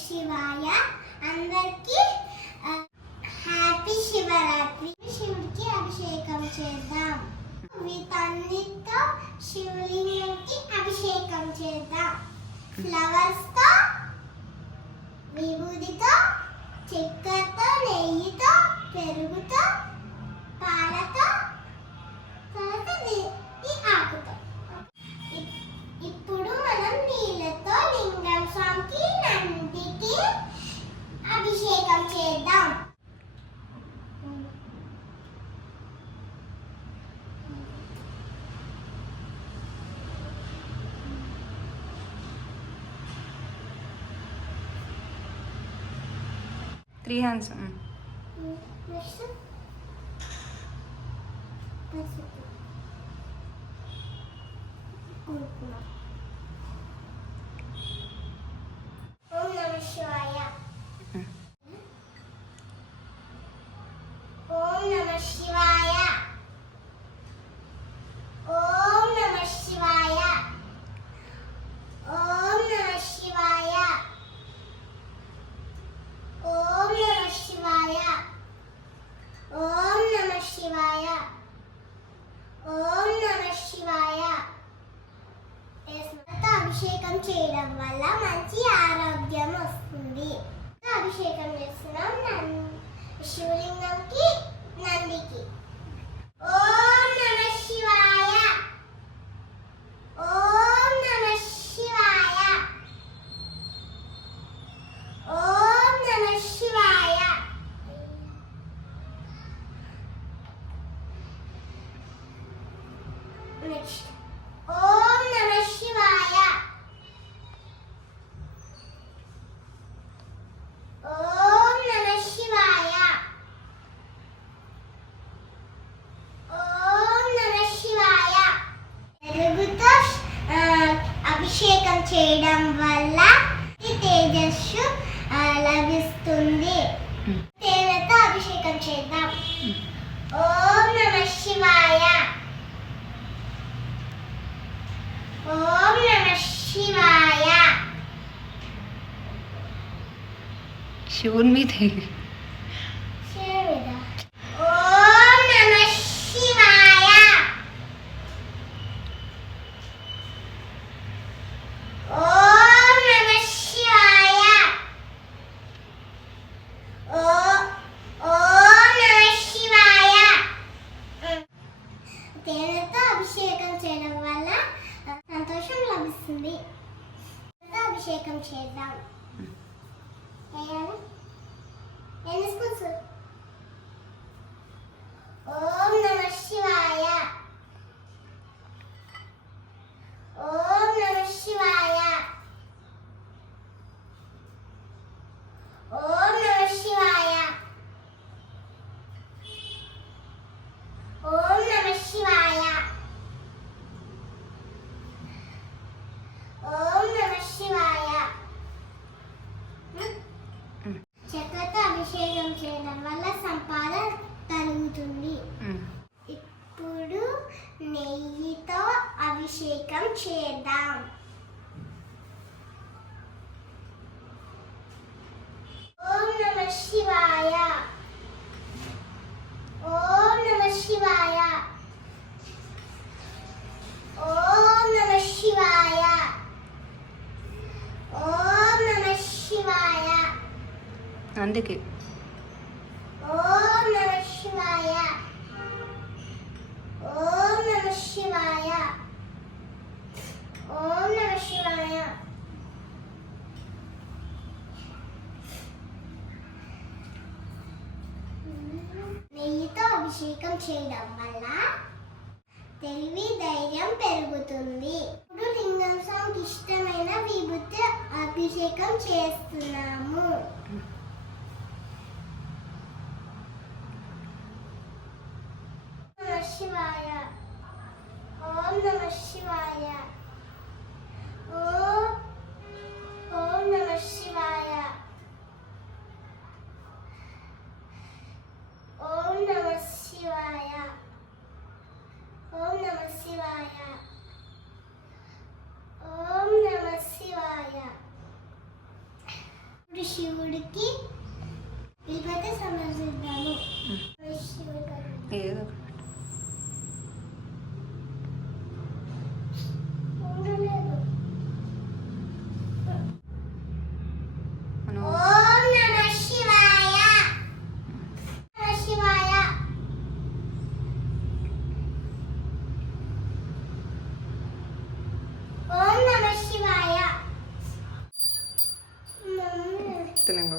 శివాయ. అందరికీ హ్యాపీ శివరాత్రి. శివుడికి అభిషేకం చేద్దాం. వీటన్నిటితో శివలింగంకి అభిషేకం చేద్దాం. ఫ్లవర్స్ తో, విభూతితో, చక్కెరతో, నెయ్యితో, పెరుగుతో, పాలతో, ఈ ఆకుతో. ఇప్పుడు మనం నీళ్ళతో లింగం స్వామికి, నందికి అభిషేకం చేద్దాం. Three hands. ఓం నమః శివాయ. ఓం నమః శివాయ. ఓం నమః శివాయ. ఓం నమః శివాయ. ఓం నమః శివాయ. ఓం నమః శివాయ. ఓం నమః శివాయ. అభిషేకం చేయడం వల్ల మంచి ఆరోగ్యం వస్తుంది. అభిషేకం చేస్తున్నాం శివలింగంకి, నందికి. ఓం నమః శివాయ. ఓం నమః శివాయ. ఓం నమః శివాయ. నెక్స్ట్ ఓం నమః శివాయ. ఓం నమః శివాయ. ఓం నమః శివాయ. పెరుగుతో అభిషేకం చేయడం వల్ల తేజస్సు లభిస్తుంది. తేనెతో అభిషేకం చేద్దాం. ఓం నమః శివాయ. ఓం నమః శివాయ. శివుని మీద ఓం నమః శివాయ. ఓం నమః శివాయ. ఓం నమః శివాయ. తేనెతో అభిషేకం చేయడం వల్ల సంతోషం లభిస్తుంది. అభిషేకం చేద్దాం. ఎన్ని స్పూన్స్? ఓం నమః శివాయ. ఓం నమః శివాయ. ఓం నమః శివాయ. ఓం నమః శివాయ. ఓం నమః శివాయ. చక్కెరతో అభిషేకం చేయడం వల్ల సంపాద కలుగుతుంది. ఇప్పుడు నెయ్యితో అభిషేకం చేద్దాం. ఓం నమః శివాయ. ఓం నమః శివాయ. ఓం నమః శివాయ. ఓం నమః శివాయ. అందుకే ఓం నమః శివాయ. ఓం నమః శివాయ. ఓం నమః శివాయ. నెయ్యితో అభిషేకం చేయడం వల్ల తెలివి, ధైర్యం పెరుగుతుంది. ఇప్పుడు లింగం స్వామికి ఇష్టమైన విభూతి అభిషేకం చేస్తున్నాము. నమః శివాయ. ఓం నమః శివాయ. ఓం నమః శివాయ. ఓం నమః శివాయ. ఓం నమః శివాయ. ఓం నమః శివాయ. ఇప్పుడు శివుడికి విభూతి సమర్పిద్దాము. ఏదో ఉండలేదు. మనం ఓం నమః శివాయ. నమః శివాయ. ఓం నమః శివాయ. మమ్మీ తినగా